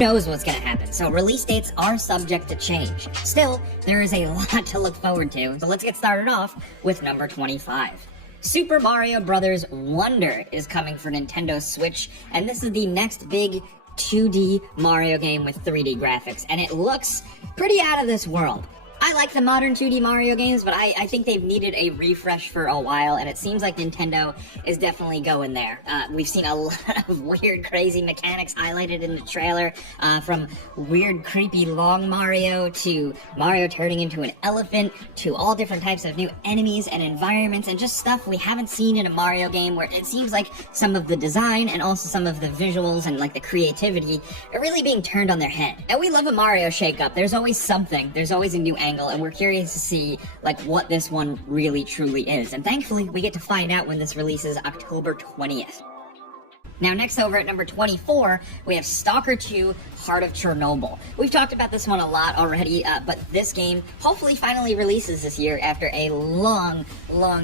Knows what's gonna happen, so release dates are subject to change. Still, there is a lot to look forward to, so let's get started off with number 25. Super Mario Bros. Wonder is coming for Nintendo Switch, and this is the next big 2D Mario game with 3D graphics, and it looks pretty out of this world. I like the modern 2D Mario games, but I think they've needed a refresh for a while, and it seems like Nintendo is definitely going there. We've seen a lot of weird, crazy mechanics highlighted in the trailer, from weird, creepy, long Mario, to Mario turning into an elephant, to all different types of new enemies and environments, and just stuff we haven't seen in a Mario game, where it seems like some of the design and also some of the visuals and like the creativity are really being turned on their head. And we love a Mario shake-up. There's always something. There's always a new angle, and we're curious to see like what this one really truly is. And thankfully, we get to find out when this releases October 20th. Now, next over at number 24, we have Stalker 2 Heart of Chernobyl. We've talked about this one a lot already, but this game hopefully finally releases this year after a long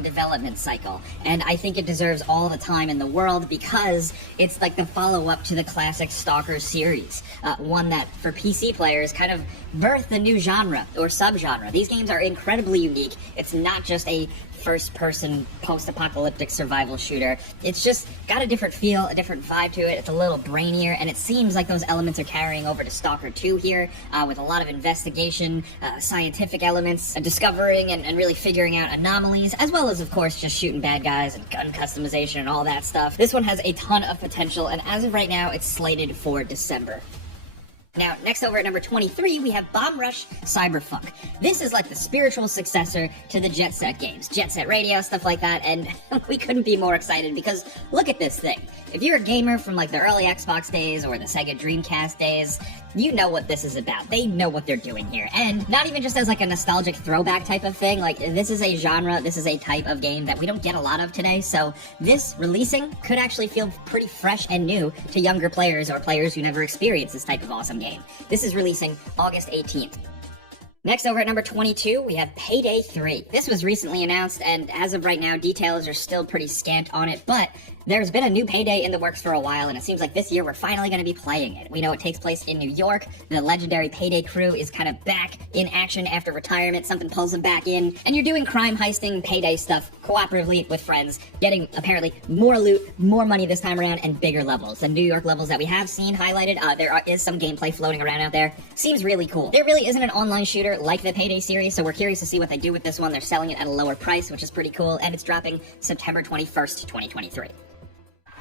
development cycle. And I think it deserves all the time in the world because it's like the follow-up to the classic Stalker series. One that, for PC players, kind of birthed a new genre or subgenre. These games are incredibly unique. It's not just a first-person post-apocalyptic survival shooter. It's just got a different feel, a different vibe to it. It's a little brainier, and it seems like those elements are carrying over to Stalker 2 here, with a lot of investigation, scientific elements, discovering and really figuring out anomalies, as well as, of course, just shooting bad guys and gun customization and all that stuff. This one has a ton of potential, and as of right now, it's slated for December. Now, next over at number 23, we have Bomb Rush Cyberpunk. This is like the spiritual successor to the Jet Set games. Jet Set Radio, stuff like that, and we couldn't be more excited because look at this thing. If you're a gamer from like the early Xbox days or the Sega Dreamcast days, you know what this is about. They know what they're doing here. And not even just as like a nostalgic throwback type of thing, like this is a genre, this is a type of game that we don't get a lot of today, so this releasing could actually feel pretty fresh and new to younger players or players who never experienced this type of awesome game. This is releasing August 18th. Next over at number 22, we have Payday 3. This was recently announced, and as of right now, details are still pretty scant on it, but there's been a new Payday in the works for a while, and it seems like this year we're finally going to be playing it. We know it takes place in New York. The legendary Payday crew is kind of back in action after retirement. Something pulls them back in, and you're doing crime heisting Payday stuff cooperatively with friends, getting apparently more loot, more money this time around, and bigger levels. The New York levels that we have seen highlighted, there is some gameplay floating around out there. Seems really cool. There really isn't an online shooter like the Payday series, so we're curious to see what they do with this one. They're selling it at a lower price, which is pretty cool, and it's dropping September 21st, 2023.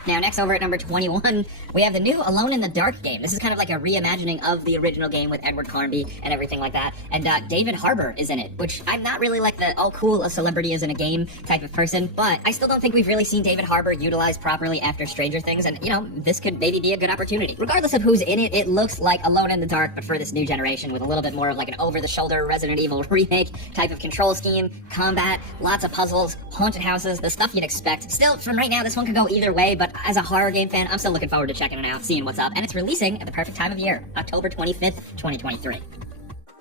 Now, next over at number 21, we have the new Alone in the Dark game. This is kind of like a reimagining of the original game with Edward Carnby and everything like that. And David Harbour is in it, which I'm not really like the, oh cool, a celebrity is in a game type of person, but I still don't think we've really seen David Harbour utilized properly after Stranger Things, and, you know, this could maybe be a good opportunity. Regardless of who's in it, it looks like Alone in the Dark, but for this new generation with a little bit more of like an over-the-shoulder Resident Evil remake type of control scheme, combat, lots of puzzles, haunted houses, the stuff you'd expect. Still, from right now, this one could go either way, but as a horror game fan, I'm still looking forward to checking it out, seeing what's up, and it's releasing at the perfect time of year, October 25th, 2023.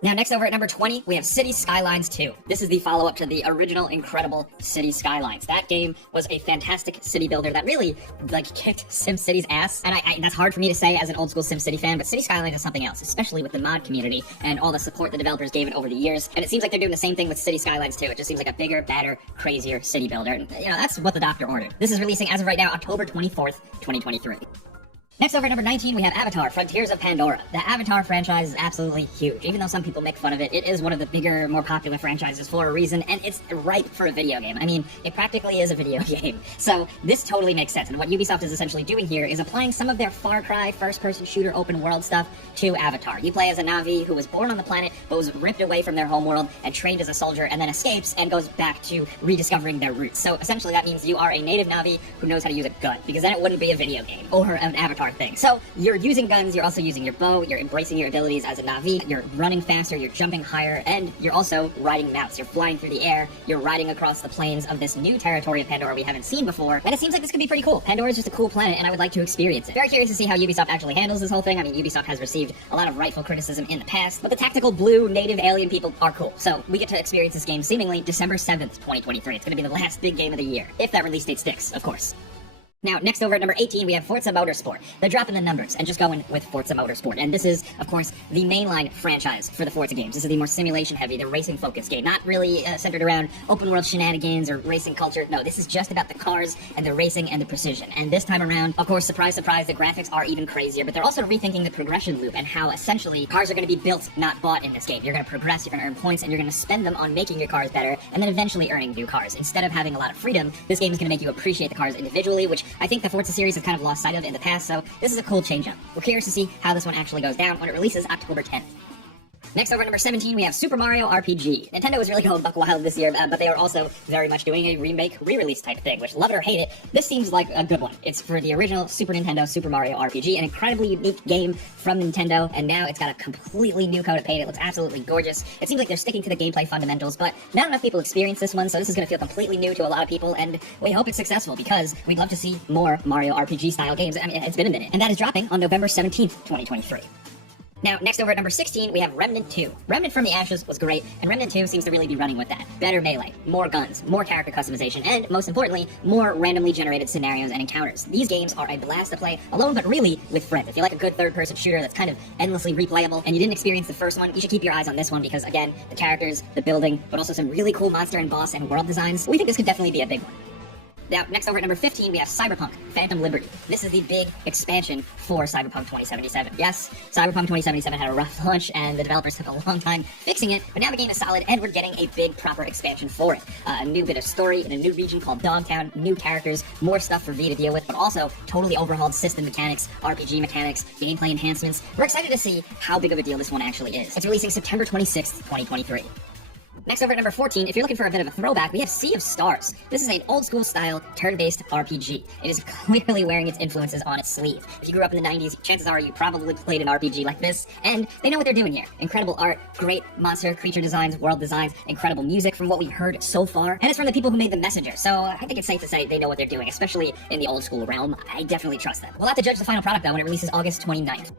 Now, next over at number 20, we have City Skylines 2. This is the follow-up to the original incredible City Skylines. That game was a fantastic city builder that really, like, kicked SimCity's ass. And that's hard for me to say as an old-school SimCity fan, but City Skylines is something else, especially with the mod community and all the support the developers gave it over the years. And it seems like they're doing the same thing with City Skylines 2. It just seems like a bigger, badder, crazier city builder. And, you know, that's what the doctor ordered. This is releasing, as of right now, October 24th, 2023. Next over at number 19, we have Avatar, Frontiers of Pandora. The Avatar franchise is absolutely huge. Even though some people make fun of it, it is one of the bigger, more popular franchises for a reason, and it's ripe for a video game. I mean, it practically is a video game. So this totally makes sense, and what Ubisoft is essentially doing here is applying some of their Far Cry first-person shooter open world stuff to Avatar. You play as a Na'vi who was born on the planet, but was ripped away from their homeworld and trained as a soldier, and then escapes and goes back to rediscovering their roots. So essentially that means you are a native Na'vi who knows how to use a gun, because then it wouldn't be a video game or an Avatar thing. So you're using guns, you're also using your bow, you're embracing your abilities as a Na'vi, you're running faster, you're jumping higher, and you're also riding mounts. You're flying through the air, you're riding across the plains of this new territory of Pandora we haven't seen before, and it seems like this could be pretty cool. Pandora is just a cool planet, and I would like to experience it. Very curious to see how Ubisoft actually handles this whole thing. I mean, Ubisoft has received a lot of rightful criticism in the past, but the tactical blue native alien people are cool. So we get to experience this game seemingly December 7th, 2023. It's going to be the last big game of the year, if that release date sticks, of course. Now, next over at number 18, we have Forza Motorsport. They're dropping the numbers and just going with Forza Motorsport. And this is, of course, the mainline franchise for the Forza games. This is the more simulation-heavy, the racing-focused game. Not really centered around open-world shenanigans or racing culture. No, this is just about the cars and the racing and the precision. And this time around, of course, surprise, surprise, the graphics are even crazier. But they're also rethinking the progression loop and how, essentially, cars are going to be built, not bought in this game. You're going to progress, you're going to earn points, and you're going to spend them on making your cars better, and then eventually earning new cars. Instead of having a lot of freedom, this game is going to make you appreciate the cars individually, which I think the Forza series has kind of lost sight of in the past, so this is a cool change up. We're curious to see how this one actually goes down when it releases October 10th. Next over at number 17, we have Super Mario RPG. Nintendo is really going buck wild this year, but they are also very much doing a remake, re-release type thing, which, love it or hate it, this seems like a good one. It's for the original Super Nintendo Super Mario RPG, an incredibly unique game from Nintendo, and now it's got a completely new coat of paint. It looks absolutely gorgeous. It seems like they're sticking to the gameplay fundamentals, but not enough people experience this one, so this is going to feel completely new to a lot of people, and we hope it's successful, because we'd love to see more Mario RPG-style games. I mean, it's been a minute. And that is dropping on November 17th, 2023. Now, next over at number 16, we have Remnant 2. Remnant from the Ashes was great, and Remnant 2 seems to really be running with that. Better melee, more guns, more character customization, and, most importantly, more randomly generated scenarios and encounters. These games are a blast to play alone, but really with friends. If you like a good third-person shooter that's kind of endlessly replayable, and you didn't experience the first one, you should keep your eyes on this one, because, again, the characters, the building, but also some really cool monster and boss and world designs. We think this could definitely be a big one. Now, next over at number 15, we have Cyberpunk Phantom Liberty. This is the big expansion for Cyberpunk 2077. Yes, Cyberpunk 2077 had a rough launch, and the developers took a long time fixing it, but now the game is solid, and we're getting a big, proper expansion for it. A new bit of story in a new region called Dogtown, new characters, more stuff for V to deal with, but also totally overhauled system mechanics, RPG mechanics, gameplay enhancements. We're excited to see how big of a deal this one actually is. It's releasing September 26th, 2023. Next over at number 14, if you're looking for a bit of a throwback, we have Sea of Stars. This is an old-school style, turn-based RPG. It is clearly wearing its influences on its sleeve. If you grew up in the 90s, chances are you probably played an RPG like this, and they know what they're doing here. Incredible art, great monster, creature designs, world designs, incredible music from what we've heard so far, and it's from the people who made The Messenger, so I think it's safe to say they know what they're doing, especially in the old-school realm. I definitely trust them. We'll have to judge the final product, though, when it releases August 29th.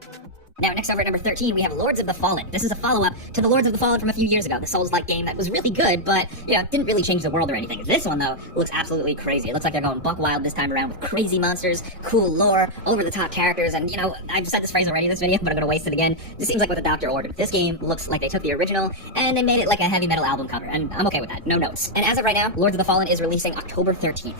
Now, next over at number 13, we have Lords of the Fallen. This is a follow-up to the Lords of the Fallen from a few years ago, the Souls-like game that was really good, but, didn't really change the world or anything. This one, though, looks absolutely crazy. It looks like they're going buck wild this time around with crazy monsters, cool lore, over-the-top characters, and, I've said this phrase already in this video, but I'm gonna waste it again. This seems like what the doctor ordered. This game looks like they took the original, and they made it like a heavy metal album cover, and I'm okay with that. No notes. And as of right now, Lords of the Fallen is releasing October 13th.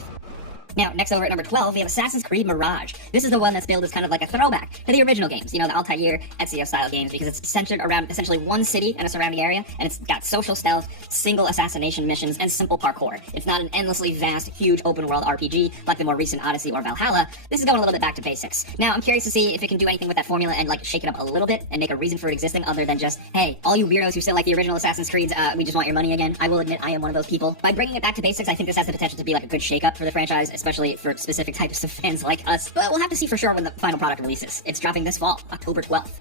Now, next over at number 12, we have Assassin's Creed Mirage. This is the one that's billed as kind of like a throwback to the original games, the Altair, Ezio-style games, because it's centered around essentially one city and a surrounding area, and it's got social stealth, single assassination missions, and simple parkour. It's not an endlessly vast, huge open-world RPG like the more recent Odyssey or Valhalla. This is going a little bit back to basics. Now, I'm curious to see if it can do anything with that formula and, shake it up a little bit and make a reason for it existing other than just, hey, all you weirdos who still like the original Assassin's Creeds, we just want your money again. I will admit I am one of those people. By bringing it back to basics, I think this has the potential to be like a good shake-up for the franchise, especially for specific types of fans like us, but we'll have to see for sure when the final product releases. It's dropping this fall, October 12th.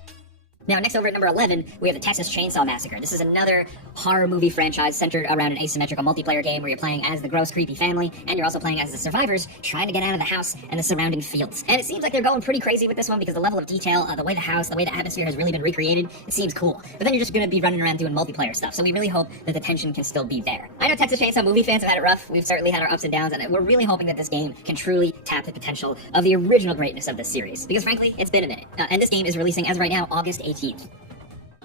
Now, next over at number 11, we have the Texas Chainsaw Massacre. This is another horror movie franchise centered around an asymmetrical multiplayer game where you're playing as the gross, creepy family, and you're also playing as the survivors trying to get out of the house and the surrounding fields. And it seems like they're going pretty crazy with this one because the level of detail, the way the house, the way the atmosphere has really been recreated, it seems cool. But then you're just going to be running around doing multiplayer stuff, so we really hope that the tension can still be there. I know Texas Chainsaw movie fans have had it rough. We've certainly had our ups and downs, and we're really hoping that this game can truly tap the potential of the original greatness of this series, because frankly, it's been a minute. And this game is releasing, as of right now, August 18th.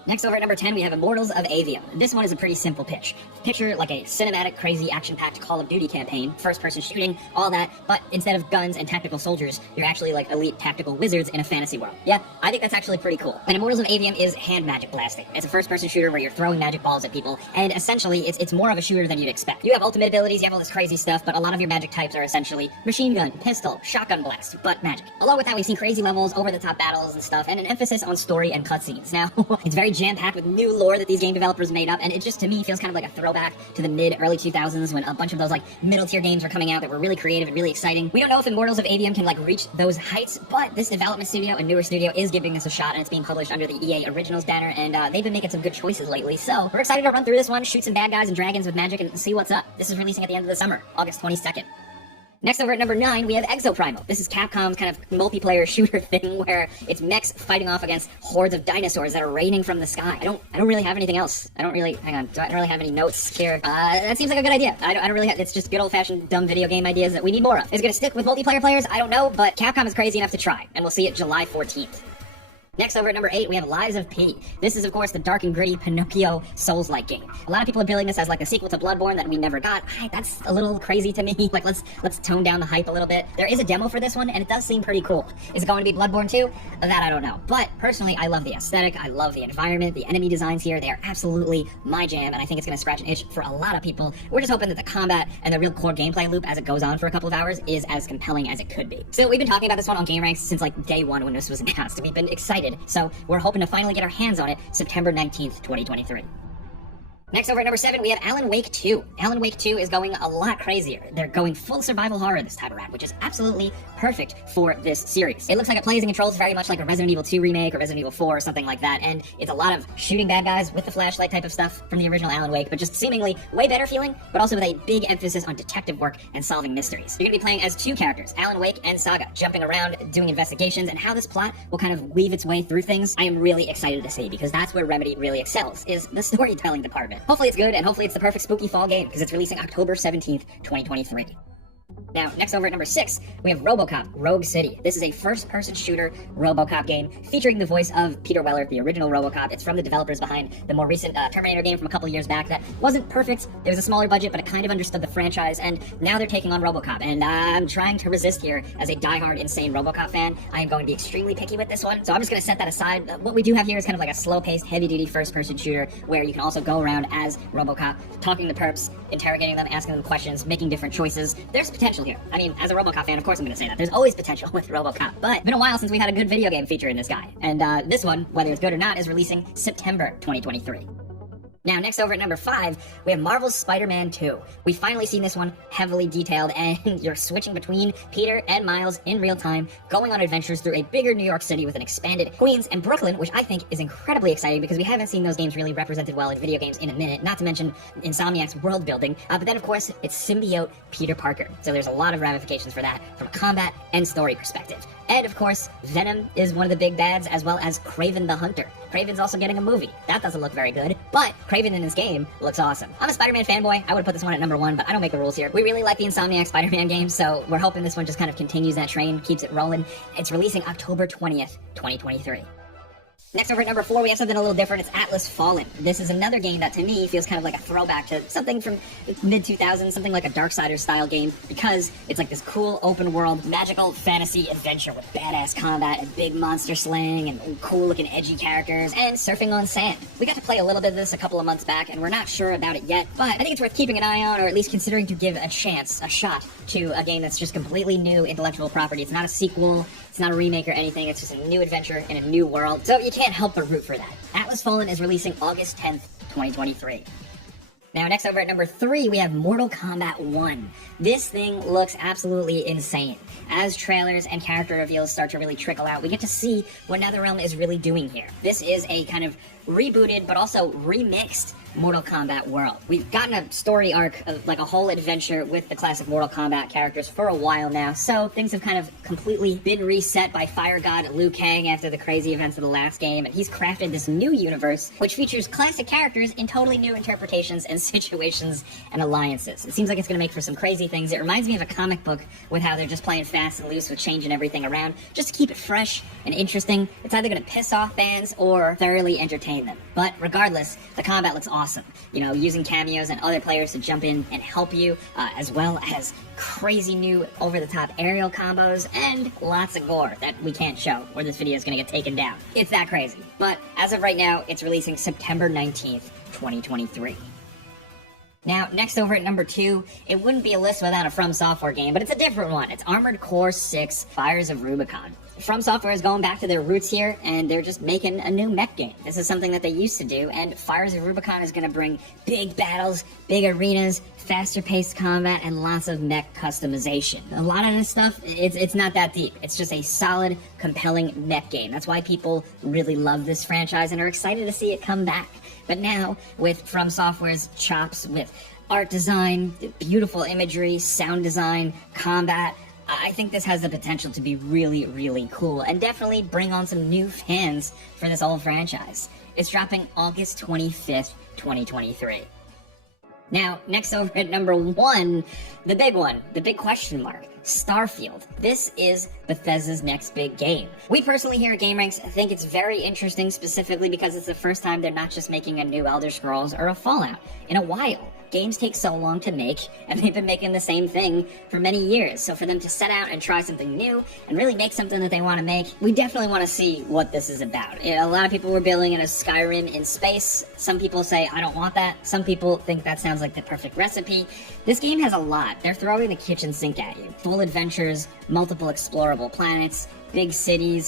Next over at number 10, we have Immortals of Avium. This one is a pretty simple pitch. Picture like a cinematic, crazy, action-packed Call of Duty campaign, first-person shooting, all that, but instead of guns and tactical soldiers, you're actually like elite tactical wizards in a fantasy world. Yeah, I think that's actually pretty cool. And Immortals of Avium is hand magic blasting. It's a first-person shooter where you're throwing magic balls at people, and essentially, it's more of a shooter than you'd expect. You have ultimate abilities, you have all this crazy stuff, but a lot of your magic types are essentially machine gun, pistol, shotgun blast, but magic. Along with that, we've seen crazy levels, over-the-top battles and stuff, and an emphasis on story and cutscenes. Now, it's very jam-packed with new lore that these game developers made up, and it just, to me, feels kind of like a throwback to the mid-early 2000s when a bunch of those, middle-tier games were coming out that were really creative and really exciting. We don't know if Immortals of Avium can, reach those heights, but this development studio, a newer studio, is giving this a shot, and it's being published under the EA Originals banner, and they've been making some good choices lately, so we're excited to run through this one, shoot some bad guys and dragons with magic, and see what's up. This is releasing at the end of the summer, August 22nd. Next over at number 9, we have Exoprimal. This is Capcom's kind of multiplayer shooter thing where it's mechs fighting off against hordes of dinosaurs that are raining from the sky. I don't really have anything else. I don't really have any notes here. That seems like a good idea. I don't really have, it's just good old-fashioned dumb video game ideas that we need more of. Is it gonna stick with multiplayer players? I don't know, but Capcom is crazy enough to try, and we'll see it July 14th. Next over at number 8, we have Lies of P. This is, of course, the dark and gritty Pinocchio Souls-like game. A lot of people are billing this as like a sequel to Bloodborne that we never got. That's a little crazy to me. Like, let's tone down the hype a little bit. There is a demo for this one, and it does seem pretty cool. Is it going to be Bloodborne 2? That I don't know. But, personally, I love the aesthetic, I love the environment, the enemy designs here. They are absolutely my jam, and I think it's going to scratch an itch for a lot of people. We're just hoping that the combat and the real core gameplay loop as it goes on for a couple of hours is as compelling as it could be. So, we've been talking about this one on GameRanks since, like, day one when this was announced. We've been excited, so we're hoping to finally get our hands on it September 19th, 2023. Next over at number 7, we have Alan Wake 2. Alan Wake 2 is going a lot crazier. They're going full survival horror this time around, which is absolutely perfect for this series. It looks like it plays and controls very much like a Resident Evil 2 remake or Resident Evil 4 or something like that, and it's a lot of shooting bad guys with the flashlight type of stuff from the original Alan Wake, but just seemingly way better feeling, but also with a big emphasis on detective work and solving mysteries. You're going to be playing as two characters, Alan Wake and Saga, jumping around, doing investigations, and how this plot will kind of weave its way through things. I am really excited to see, because that's where Remedy really excels, is the storytelling department. Hopefully it's good, and hopefully it's the perfect spooky fall game, because it's releasing October 17th, 2023. Now, next over at number 6, we have RoboCop Rogue City. This is a first-person shooter RoboCop game featuring the voice of Peter Weller, the original RoboCop. It's from the developers behind the more recent Terminator game from a couple of years back that wasn't perfect. It was a smaller budget, but it kind of understood the franchise, and now they're taking on RoboCop, and I'm trying to resist here as a diehard, insane RoboCop fan. I am going to be extremely picky with this one, so I'm just going to set that aside. What we do have here is kind of like a slow-paced, heavy-duty first-person shooter where you can also go around as RoboCop, talking to perps, interrogating them, asking them questions, making different choices. There's potential here. I mean, as a RoboCop fan, of course I'm going to say that. There's always potential with RoboCop, but it's been a while since we had a good video game featuring this guy. And this one, whether it's good or not, is releasing September 2023. Now, next over at number 5, we have Marvel's Spider-Man 2. We've finally seen this one heavily detailed, and you're switching between Peter and Miles in real time, going on adventures through a bigger New York City with an expanded Queens and Brooklyn, which I think is incredibly exciting because we haven't seen those games really represented well in video games in a minute, not to mention Insomniac's world building. But then, of course, it's symbiote Peter Parker. So there's a lot of ramifications for that from a combat and story perspective. And, of course, Venom is one of the big bads, as well as Kraven the Hunter. Kraven's also getting a movie. That doesn't look very good, but Kraven in this game looks awesome. I'm a Spider-Man fanboy. I would put this one at number 1, but I don't make the rules here. We really like the Insomniac Spider-Man games, so we're hoping this one just kind of continues that train, keeps it rolling. It's releasing October 20th, 2023. Next over at number 4, we have something a little different. It's Atlas Fallen. This is another game that, to me, feels kind of like a throwback to something from mid-2000s, something like a Darksiders style game, because it's like this cool, open-world, magical fantasy adventure with badass combat and big monster slaying and cool-looking, edgy characters and surfing on sand. We got to play a little bit of this a couple of months back, and we're not sure about it yet, but I think it's worth keeping an eye on, or at least considering to give a shot to a game that's just completely new intellectual property. It's not a sequel, it's not a remake or anything, it's just a new adventure in a new world, so you can't help but root for that. Atlas Fallen is releasing August 10th, 2023. Now, next over at number 3, we have Mortal Kombat 1. This thing looks absolutely insane. As trailers and character reveals start to really trickle out, we get to see what NetherRealm is really doing here. This is a kind of rebooted, but also remixed Mortal Kombat world. We've gotten a story arc of like a whole adventure with the classic Mortal Kombat characters for a while now, so things have kind of completely been reset by Fire God Liu Kang after the crazy events of the last game, and he's crafted this new universe which features classic characters in totally new interpretations and situations and alliances. It seems like it's going to make for some crazy things. It reminds me of a comic book with how they're just playing fast and loose with changing everything around just to keep it fresh and interesting. It's either going to piss off fans or thoroughly entertain them. But regardless, the combat looks awesome. You know, using cameos and other players to jump in and help you, as well as crazy new over-the-top aerial combos and lots of gore that we can't show or this video is going to get taken down. It's that crazy. But as of right now, it's releasing September 19th, 2023. Now, next over at number 2, it wouldn't be a list without a From Software game, but it's a different one. It's Armored Core 6 Fires of Rubicon. From Software is going back to their roots here, and they're just making a new mech game. This is something that they used to do, and Fires of Rubicon is going to bring big battles, big arenas, faster-paced combat, and lots of mech customization. A lot of this stuff, it's not that deep. It's just a solid, compelling mech game. That's why people really love this franchise and are excited to see it come back. But now, with From Software's chops, with art design, beautiful imagery, sound design, combat. I think this has the potential to be really, really cool and definitely bring on some new fans for this old franchise. It's dropping August 25th, 2023. Now, next over at number 1, the big one, the big question mark, Starfield. This is Bethesda's next big game. We personally here at Gamerz think it's very interesting, specifically because it's the first time they're not just making a new Elder Scrolls or a Fallout in a while. Games take so long to make, and they've been making the same thing for many years. So for them to set out and try something new and really make something that they want to make, we definitely want to see what this is about. A lot of people were building in a Skyrim in space. Some people say, I don't want that. Some people think that sounds like the perfect recipe. This game has a lot. They're throwing the kitchen sink at you. Full adventures, multiple explorable planets, big cities.